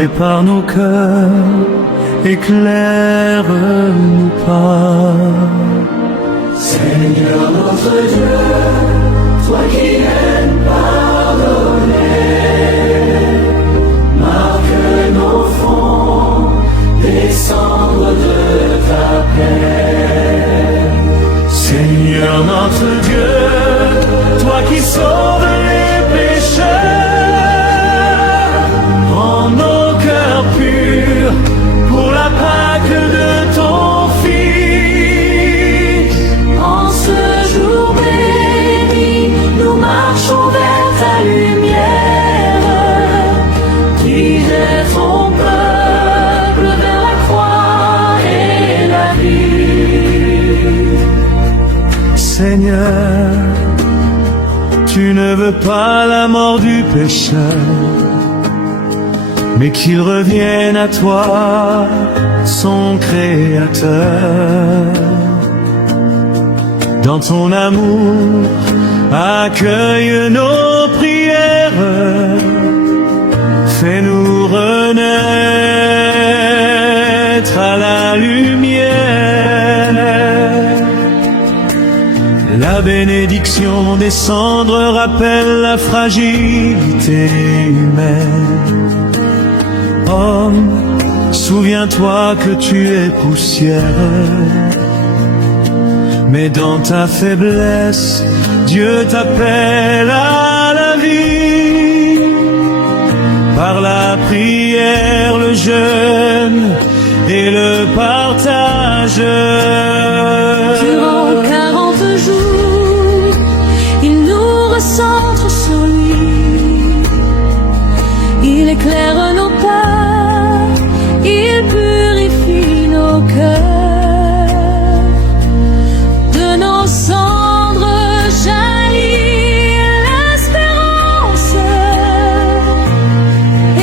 prépare nos cœurs, éclaire-nous pas. Seigneur notre Dieu, toi qui aimes pardonner, marque nos fronts, descendre de ta paix. Seigneur notre Dieu, toi qui sauves les pécheurs, rends nos cœurs purs pour la Pâque de ton Fils. En ce jour béni, nous marchons vers ta lumière, guide ton peuple vers la croix et la vie. Seigneur, tu ne veux pas la mort du pécheur, mais qu'il revienne à toi, son Créateur. Dans ton amour, accueille nos prières, fais-nous renaître à la lumière. La bénédiction descendre rappelle la fragilité humaine. Homme, souviens-toi que tu es poussière, mais dans ta faiblesse, Dieu t'appelle à la vie. Par la prière, le jeûne et le partage. Durant 40 jours, il nous recentre sur lui. Il éclaire nos pas, il purifie nos cœurs. De nos cendres jaillit l'espérance,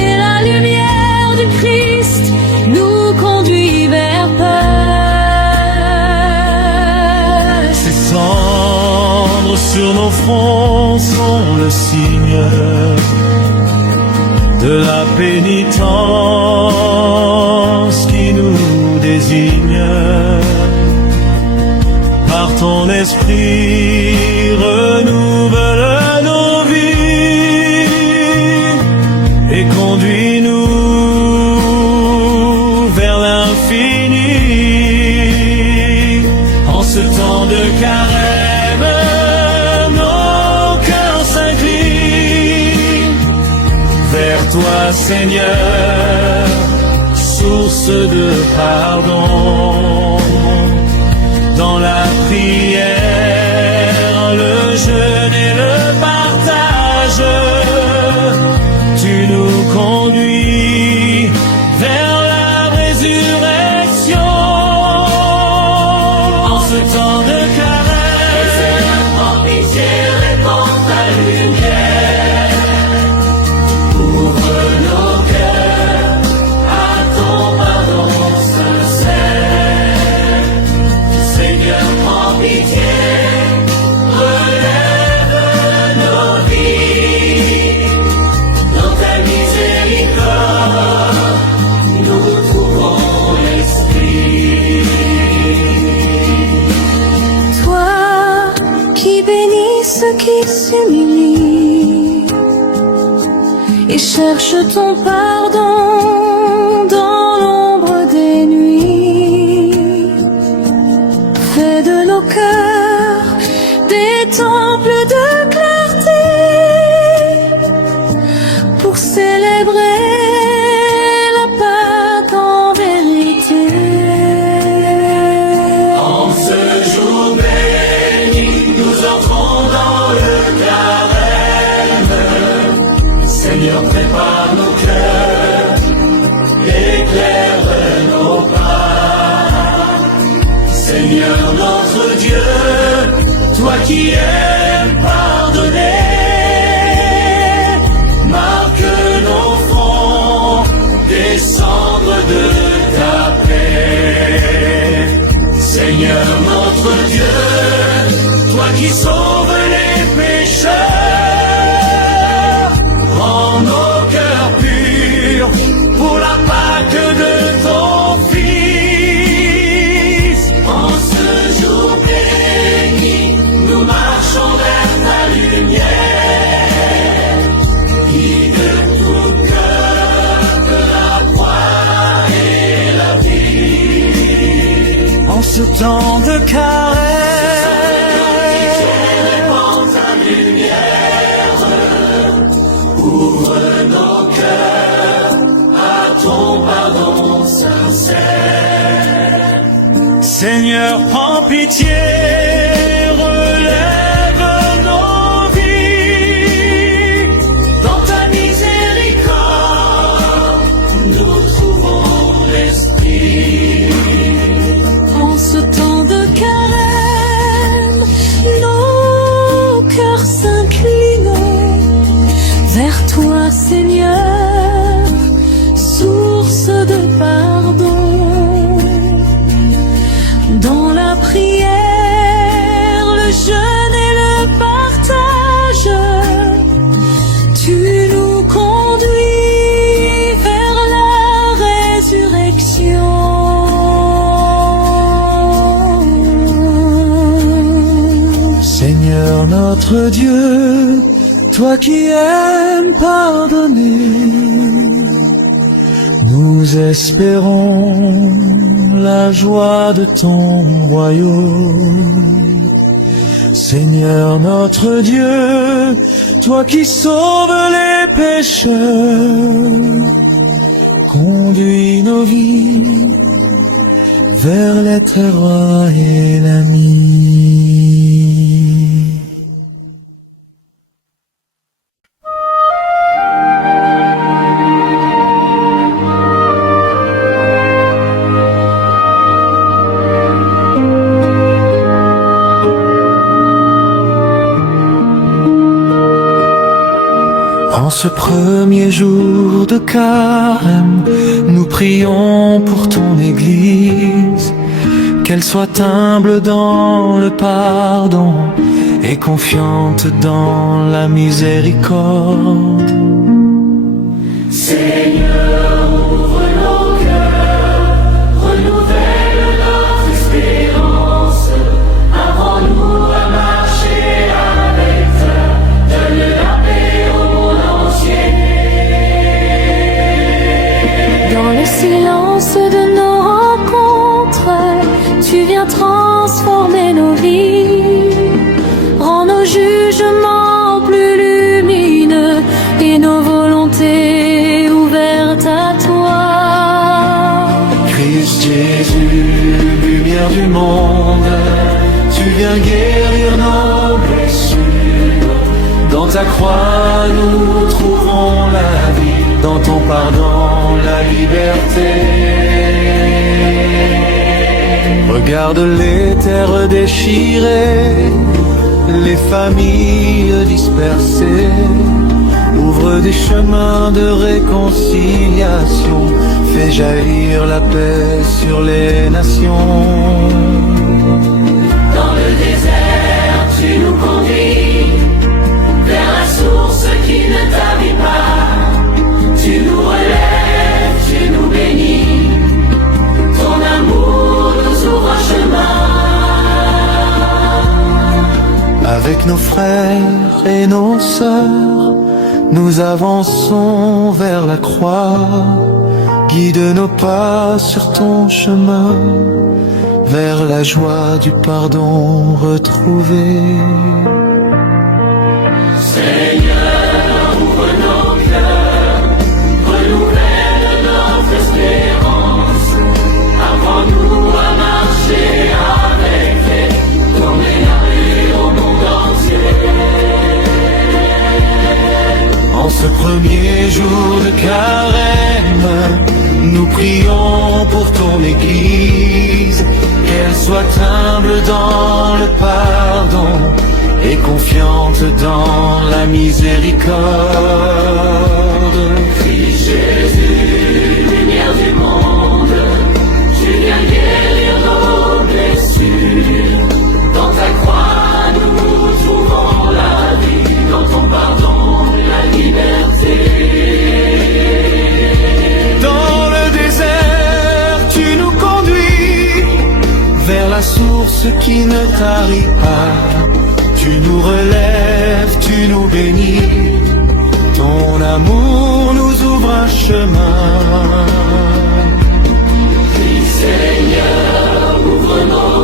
et la lumière du Christ nous conduit vers paix. Ces cendres sur nos fronts sont le signe de la pénitence qui nous désigne. Par ton esprit, renouvelle nos vies et conduis-nous vers l'infini. En ce temps de carême, nos cœurs s'inclinent vers toi, Seigneur, source de pardon. Dans la prière, le jeûne et le partage, tu nous conduis vers la résurrection. En ce temps de carême, Seigneur, prends pitié, répands ta lumière. Ouvre nos cœurs à ton pardon sincère. Seigneur, prends pitié, relève nos vies. Dans ta miséricorde, nous trouvons l'esprit. Toi qui bénis ceux qui s'humilient et cherche ton pardon dans l'ombre des nuits, fais de nos cœurs des temples de clarté pour célébrer la Pâque en vérité. En ce jour béni, nous entrons dans le carême. Seigneur, prépare nos cœurs, éclaire nos pas. Seigneur notre Dieu, toi qui aimes pardonner, marque nos fronts, descendre de ta paix. Seigneur notre Dieu, toi qui sauves les pécheurs, rends nos cœurs purs pour ce temps de carême. Ouvre nos cœurs à ton pardon sincère. Seigneur, prends pitié, relève nos vies. Dans ta miséricorde, nous trouvons l'esprit. En ce temps de carême, nos cœurs s'inclinent vers toi, Seigneur, source de pardon. Dans la prière, le jeûne et le partage, tu nous conduis vers la résurrection. Seigneur notre Dieu, toi qui aimes pardonner, nous espérons la joie de ton royaume. Seigneur notre Dieu, toi qui sauves les pécheurs, conduis nos vies vers les terroirs et l'ami. En ce premier jour de carême, nous prions pour ton Église, qu'elle soit humble dans le pardon et confiante dans la miséricorde. Seigneur, ouvre nos cœurs, renouvelle notre espérance, apprends-nous à marcher avec toi, donne la paix au monde entier. Dans le silence de nos rencontres, tu viens transformer nos vies. Rends nos jugements plus lumineux et nos volontés ouvertes à toi. Christ Jésus, lumière du monde, tu viens guérir nos blessures. Dans ta croix, nous trouvons la vie. Dans ton pardon, la liberté. Regarde les terres déchirées, les familles dispersées. Ouvre des chemins de réconciliation, fais jaillir la paix sur les nations. Dans le désert, tu nous conduis vers la source qui ne tarit pas. Tu nous relèves, tu nous bénis. Ton amour nous ouvre un chemin. Avec nos frères et nos sœurs, nous avançons vers la croix. Guide nos pas sur ton chemin, vers la joie du pardon retrouvé. Seigneur, ouvre nos cœurs, renouvelle notre espérance. Apprends-nous à marcher avec elle, donner la paix au monde entier. En ce premier jour de carême, nous prions pour ton Église, qu'elle soit humble dans le pardon et confiante dans la miséricorde. Christ Jésus, lumière du monde, tu viens guérir nos blessures. Dans ta croix, nous trouvons la vie. Dans ton pardon, la liberté. Dans le désert, tu nous conduis vers la source qui ne tarit pas. Tu nous relèves, tu nous bénis. Ton amour nous ouvre un chemin. Seigneur, ouvre nos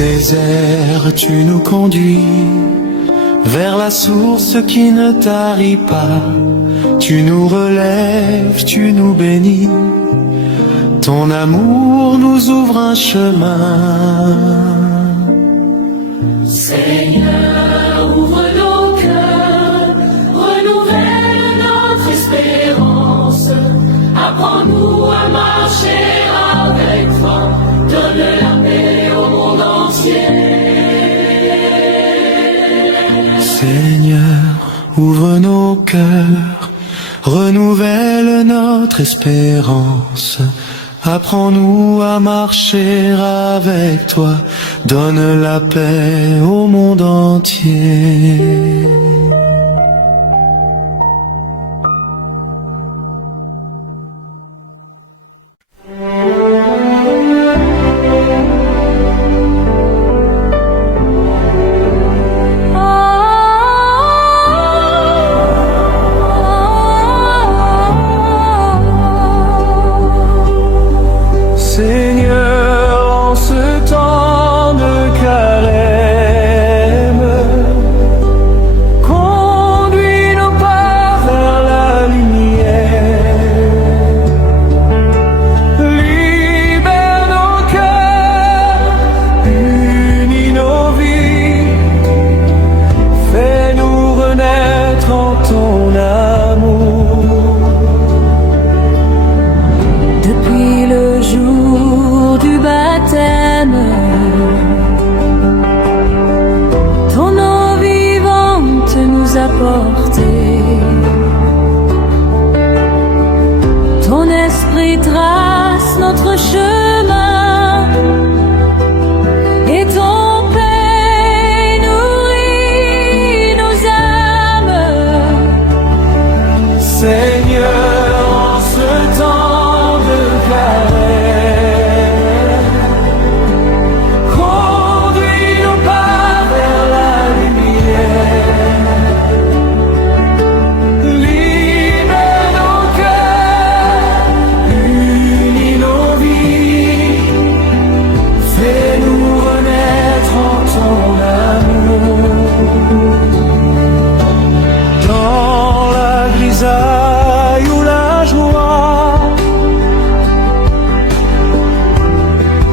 désert, tu nous conduis vers la source qui ne tarit pas. Tu nous relèves, tu nous bénis. Ton amour nous ouvre un chemin. Seigneur, ouvre nos cœurs, renouvelle notre espérance. Apprends-nous à marcher avec toi, donne la paix au monde entier. Seigneur, ouvre nos cœurs, renouvelle notre espérance. Apprends-nous à marcher avec toi, donne la paix au monde entier. Seigneur, en ce temps de carême, conduis nos pas vers la lumière. Libère nos cœurs, unis nos vies, fais-nous renaître en ton amour. Depuis le jour du baptême, ton eau vivante nous a portés. Ton esprit trace notre chemin et ton paix nourrit nos âmes. Seigneur, en ce temps de carême, conduis nos pas vers la lumière. Libère nos cœurs, unis nos vies, fais-nous renaître en ton amour. Dans la grisaille ou la joie,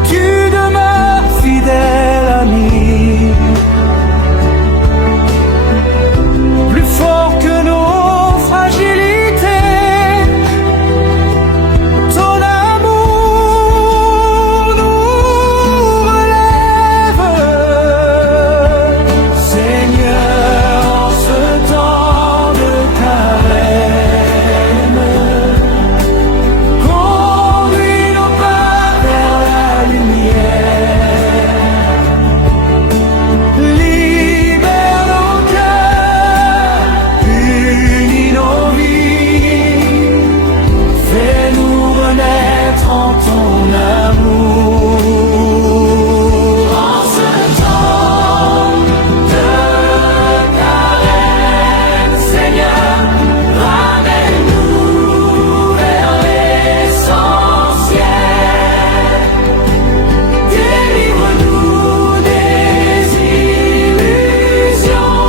tu demeures fidèle ami, plus fort que nos fragilités. Ton amour nous relève. Seigneur, en ce temps de carême, conduis nos pas vers la lumière. Libère nos cœurs, unis nos vies, fais-nous renaître en ton amour. En ce temps de carême, Seigneur, ramène-nous vers l'essentiel. Délivre-nous des illusions.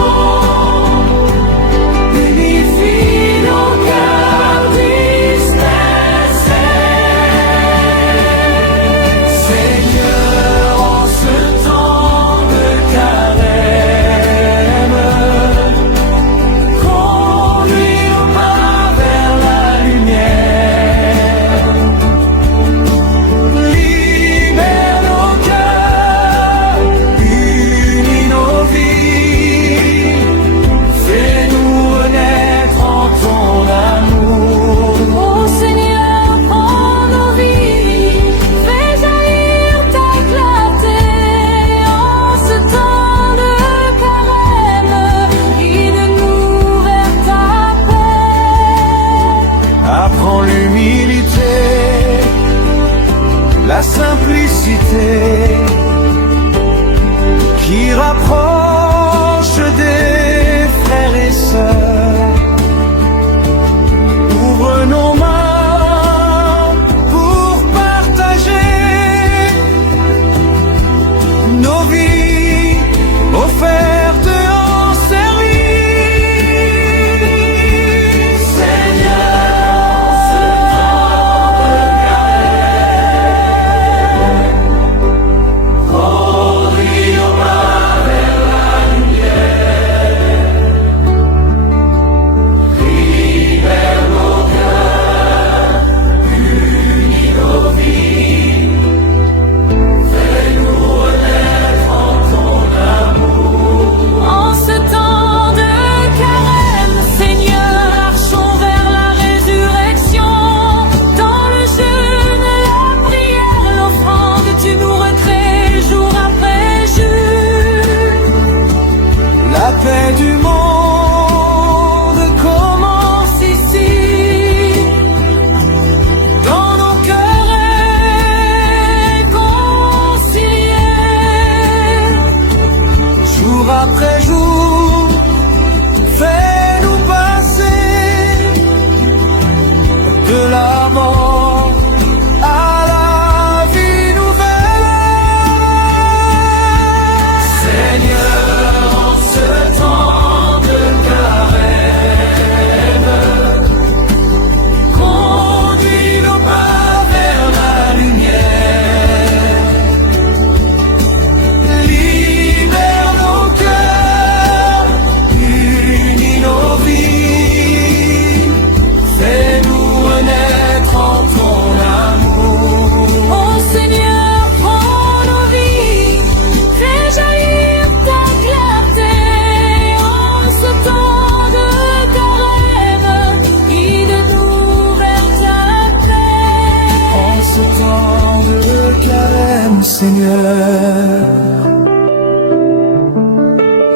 Unifie nos cœurs dispersés. Seigneur, en ce temps de carême, conduis nos pas vers la lumière. Libère nos cœurs, unis nos vies, fais-nous renaître en ton amour. Ô Seigneur, prends nos vies, fais jaillir ta clarté en ce temps de carême, guide-nous vers ta paix. Apprends l'humilité, la simplicité qui rapproche des frères et sœurs. Ouvre nos mains pour partager nos vies. Seigneur.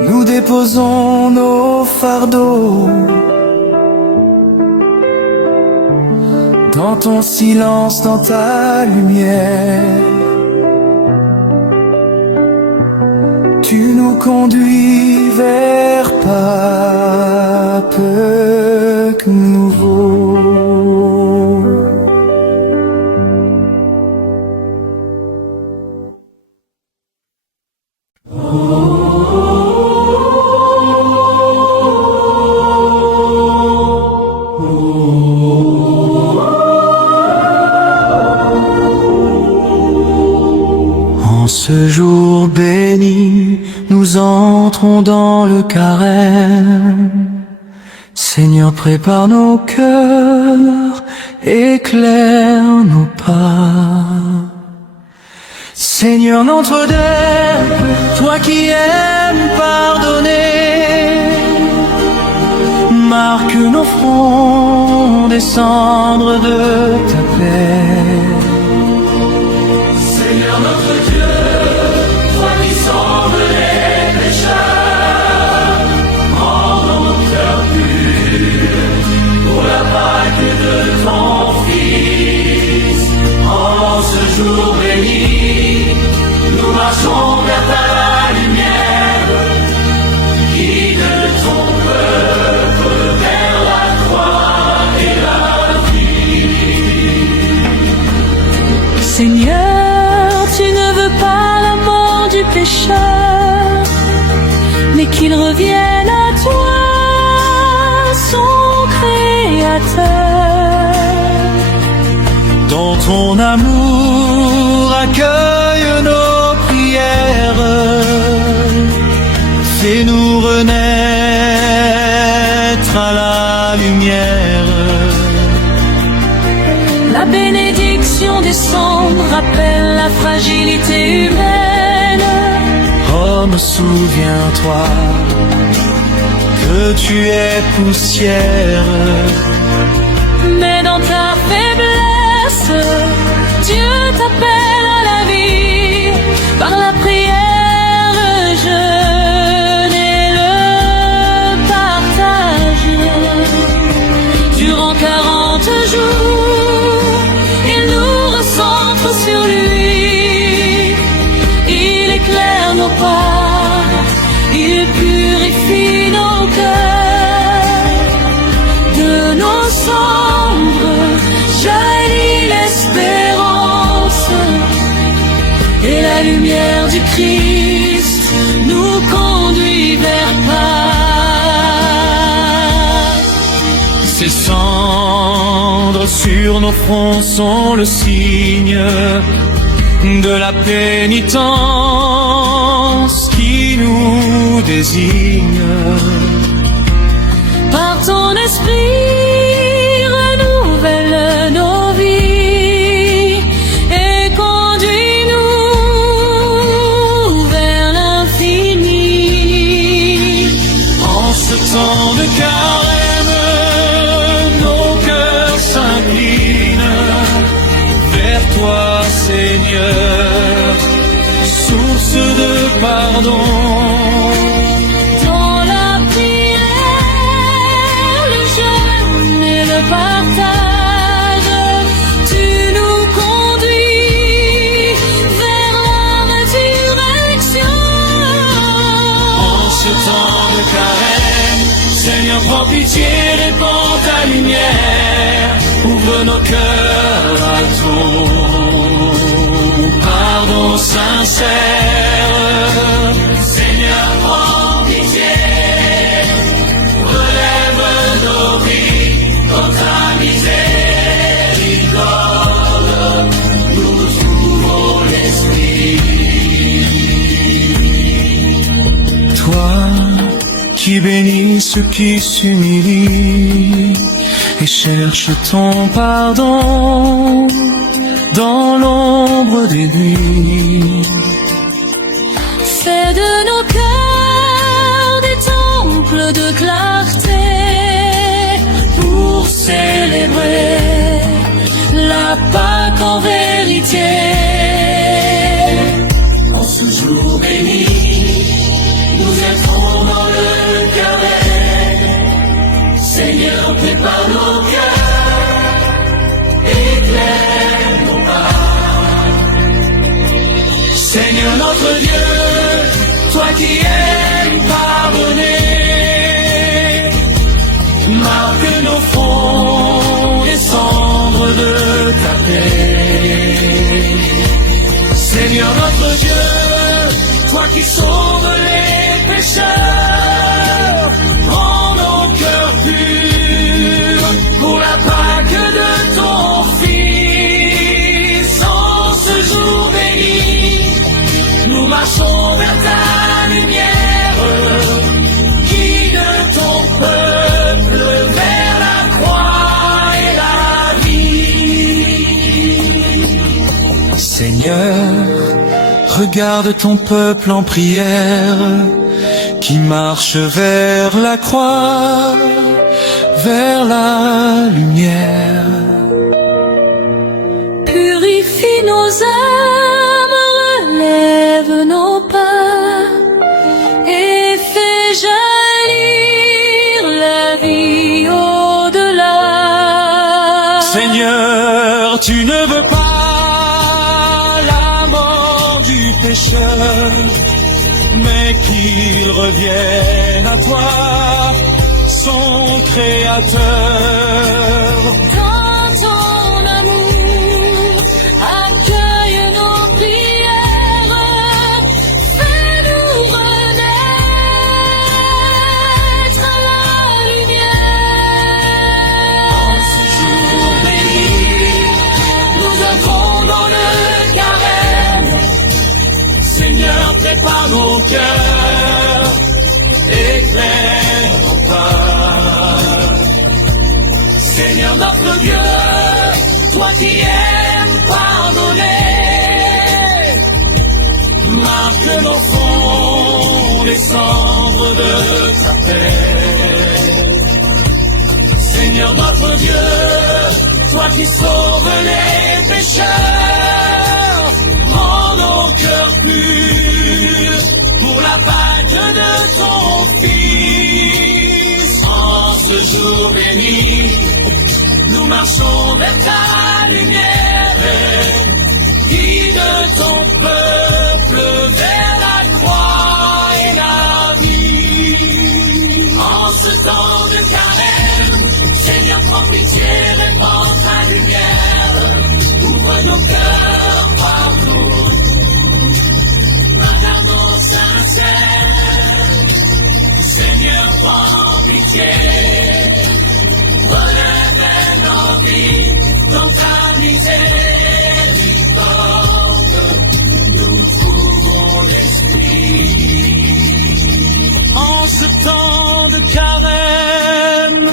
Nous déposons nos fardeaux dans ton silence, dans ta lumière. Tu nous conduis vers papes nouveaux. En ce jour béni, nous entrons dans le carême. Seigneur, prépare nos cœurs, éclaire nos pas. Seigneur, Notre-Dame, toi qui aimes pardonner, marque nos fronts des cendres de ta paix. Seigneur notre Dieu, toi qui sauves les pécheurs, rends nos cœurs purs pour la Pâque de ton Fils. En ce jour béni, nous marchons vers ta lumière, guide ton peuple vers la croix et la vie. Seigneur, tu ne veux pas la mort du pécheur, mais qu'il revienne à toi, son Créateur. Dans ton amour, accueille nos prières, fais-nous renaître à la lumière. La bénédiction des cendres rappelle la fragilité humaine. Homme, souviens-toi que tu es poussière. Mais dans ta faiblesse, Dieu t'appelle à la vie par la prière, le jeûne et le partage. Durant 40 jours, il nous recentre sur lui. Il éclaire nos pas, il purifie nos cœurs. De nos cendres jaillit l'espérance, et la lumière du Christ nous conduit vers Pâques. Ces cendres sur nos fronts sont le signe de la pénitence qui nous désigne. Par ton esprit, renouvelle nos vies et conduis-nous vers l'infini. En ce temps de carême, nos cœurs s'inclinent vers toi, Seigneur, source de pardon. Dans la prière, le jeûne et le partage, tu nous conduis vers la résurrection. En ce temps de carême, Seigneur, prends pitié, répands ta lumière, ouvre nos cœurs à ton pardon sincère. Seigneur, prends pitié, relève nos vies dans ta miséricorde, nous ouvrons l'esprit. Toi qui bénis ceux qui s'humilient et cherchent ton pardon dans l'ombre des nuits. Fais de nos cœurs des temples de clarté pour célébrer la Pâque en vérité. de ta paix. Seigneur notre Dieu, toi qui sauves les pécheurs, rends nos cœurs purs pour la Pâque de ton Fils. En ce jour béni, nous marchons vers ta lumière. Guide ton peuple vers la croix et la vie. Seigneur, regarde ton peuple en prière qui marche vers la croix, vers la lumière. Purifie nos âmes, relève nos pas et fais jaillir la vie au-delà. Seigneur, tu ne veux pas la mort du pécheur, mais qu'il revienne à toi, son Créateur. Dans ton amour, accueille nos prières, fais-nous renaître la lumière. En ce jour béni, nous entrons dans le carême. Seigneur, prépare nos cœurs, éclaire nos pas. Seigneur notre Dieu, toi qui aimes pardonner, marque nos fronts les cendres de ta paix. Seigneur notre Dieu, toi qui sauves les pécheurs, rends nos cœurs purs pour la Pâque de ton Fils. En ce jour béni, nous marchons vers ta lumière. Guide ton peuple vers la croix et la vie. En ce temps de carême, Seigneur, prends pitié, répands ta lumière. Ouvre nos cœurs partout, pardon sincère. Seigneur, prends pitié, relève nos vies dans ta miséricorde. Nous trouvons l'esprit. En ce temps de carême,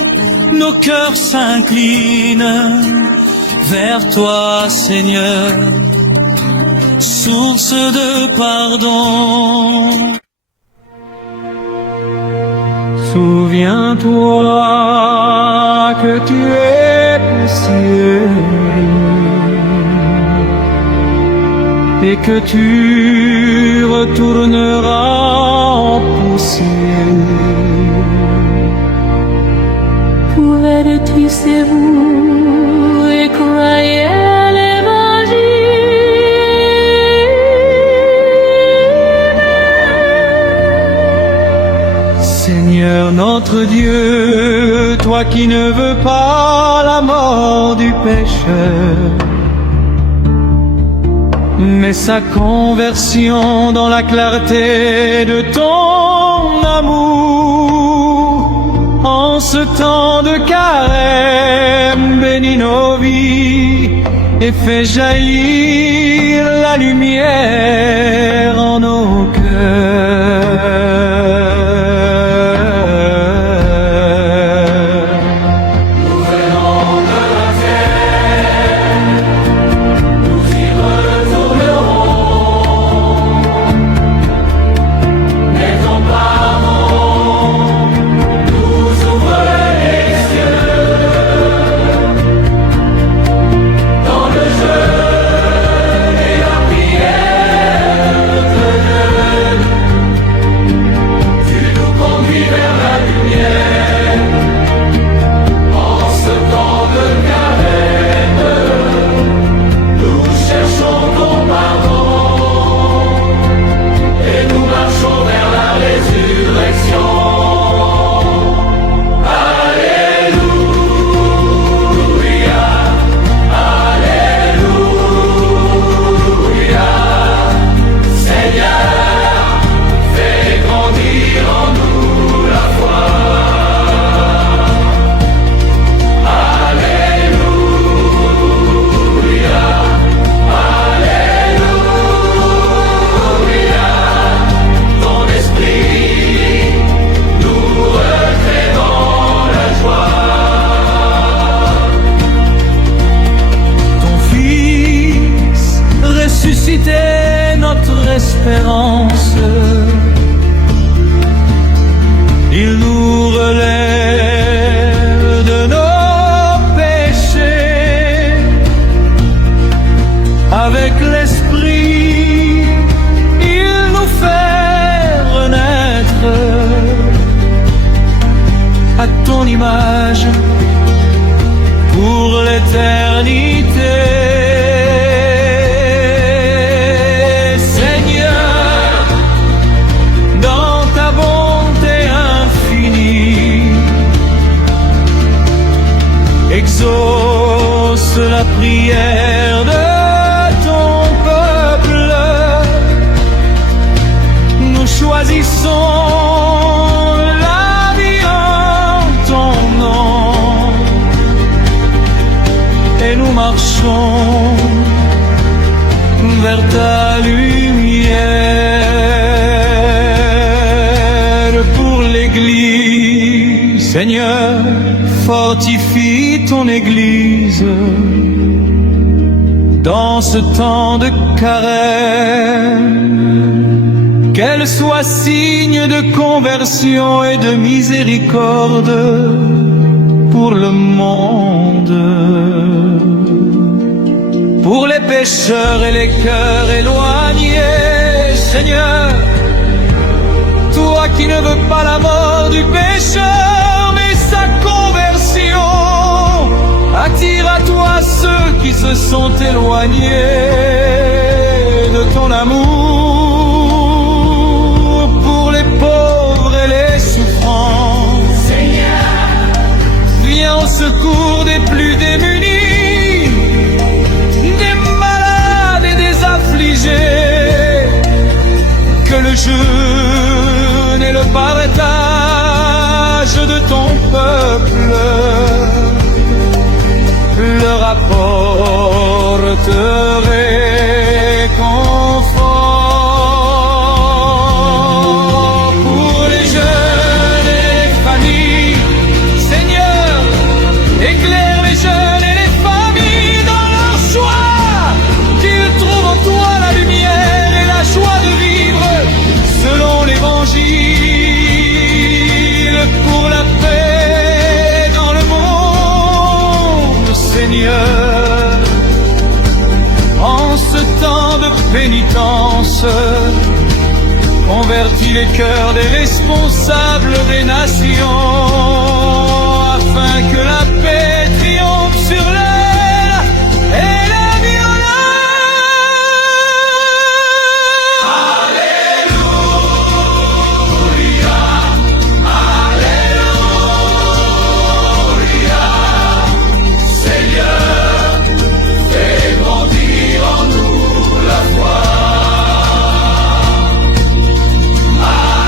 nos cœurs s'inclinent vers toi, Seigneur, source de pardon. Souviens-toi que tu es poussière et que tu retourneras en poussière. Convertissez-vous et croyez à l'évangile. Seigneur notre Dieu, toi qui ne veux pas la mort du pécheur, mais sa conversion dans la clarté de ton amour. En ce temps de carême, bénis nos vies et fais jaillir la lumière en nos cœurs. indifférence. Il nous relève de nos péchés. Avec l'esprit, il nous fait renaître à ton image pour l'éternité. Seigneur, dans ta bonté infinie, exauce la prière de ton peuple. Nous choisissons la vie en ton nom et nous marchons vers ta lumière. Pour l'Église, Seigneur, fortifie ton Église dans ce temps de carême, qu'elle soit signe de conversion et de miséricorde pour le monde, pour les pécheurs et les cœurs éloignés. Seigneur, toi qui ne veux pas la mort du pécheur, mais sa conversion, attire à toi ceux qui se sont éloignés de ton amour pour les pauvres et les souffrants. Seigneur, viens au secours des plus démunis, des malades et des affligés, que le jeûne et le partage de ton peuple leur apporte réconfort. Pour les jeunes et les familles, Seigneur, éclaire les jeunes et les familles dans leur choix, qu'ils trouvent en toi la lumière et la joie de vivre selon l'Évangile, pour la paix dans le monde. Seigneur, en ce temps de pénitence, convertis les cœurs des responsables des nations, afin que la paix triomphe sur l'air et la violence. Alléluia, Alléluia. Seigneur, fais grandir en nous la foi.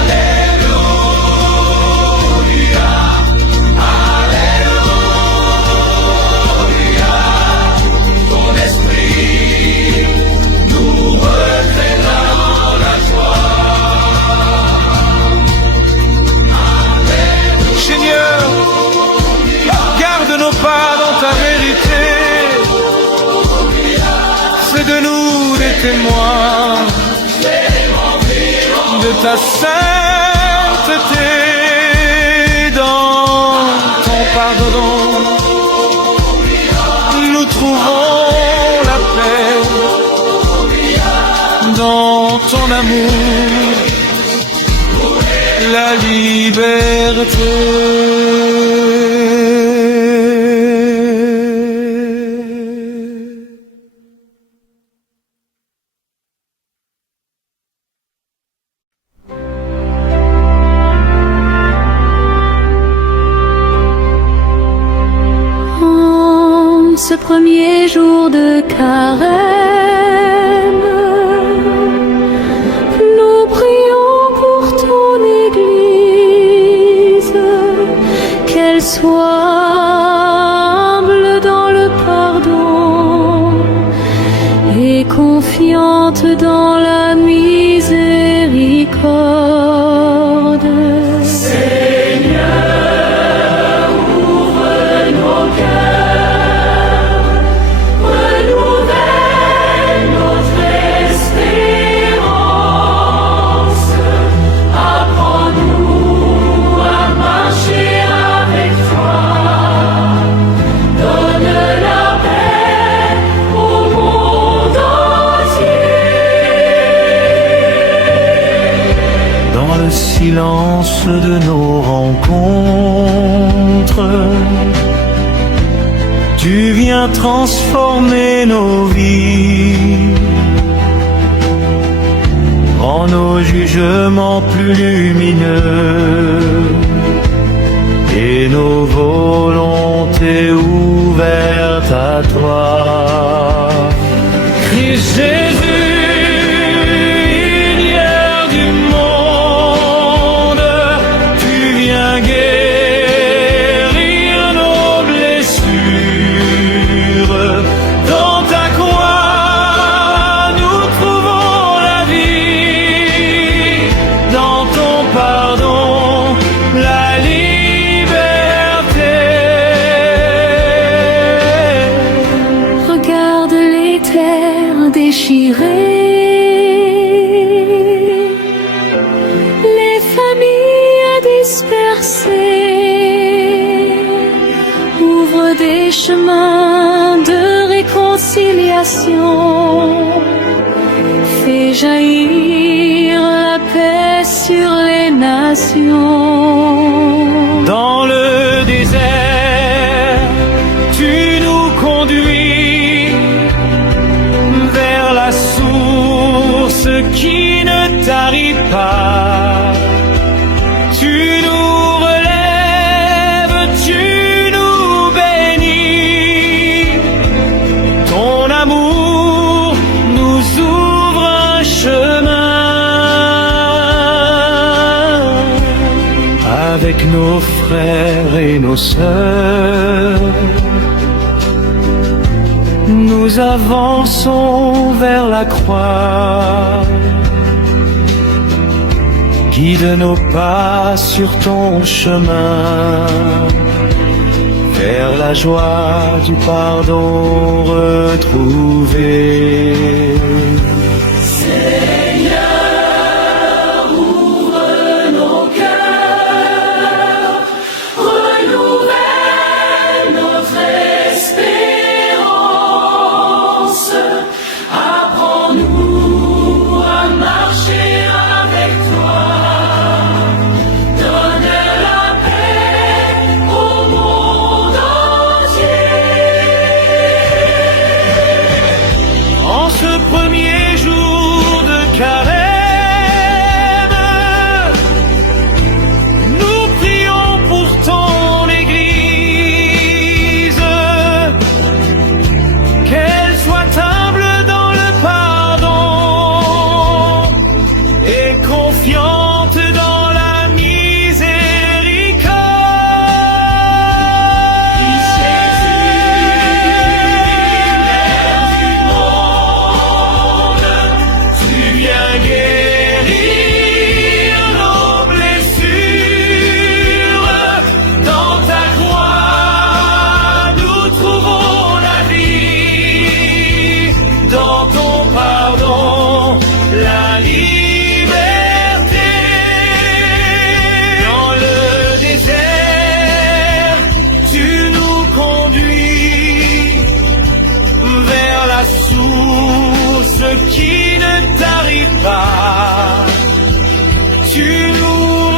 Alléluia, Alléluia. Ton esprit nous recréera dans la joie. Seigneur, garde nos pas dans ta vérité. Fais de nous des témoins de ta sainteté. Dans ton pardon, nous trouvons la paix. Dans ton amour, la liberté. En ce premier jour de carême, nous prions pour ton Église, qu'elle soit humble dans le pardon et confiante dans la miséricorde. Seigneur, ouvre nos cœurs, renouvelle notre espérance. silence de nos rencontres. Tu viens transformer nos vies, rends nos jugements plus lumineux et nos volontés ouvertes à toi. Christ Jésus, lumière du monde, tu viens guérir nos blessures. Dans ta croix, nous trouvons la vie. Dans ton pardon, la liberté. Regarde les terres déchirées, les familles dispersées. Ouvre des chemins de réconciliation. Fais jaillir la paix sur les nations. Dans le désert, tu nous conduis vers la source qui ne tarit pas. Tu nous relèves, tu nous bénis. Ton amour nous ouvre un chemin. Avec nos frères et nos sœurs, nous avançons vers la croix. Guide nos pas sur ton chemin, vers la joie du pardon retrouvé. Seigneur, ouvre nos cœurs, renouvelle notre espérance. Apprends-nous à marcher avec toi. Donne la paix au monde entier. En ce premier jour de carême, nous prions pour ton Église, qu'elle soit humble dans le pardon et confiante dans la miséricorde. Christ Jésus, lumière du monde, tu viens guérir nos blessures. Dans ta croix, nous trouvons la vie. Dans ton pardon, la liberté. Dans le désert, tu nous conduis vers la source qui ne tarit pas. Tu nous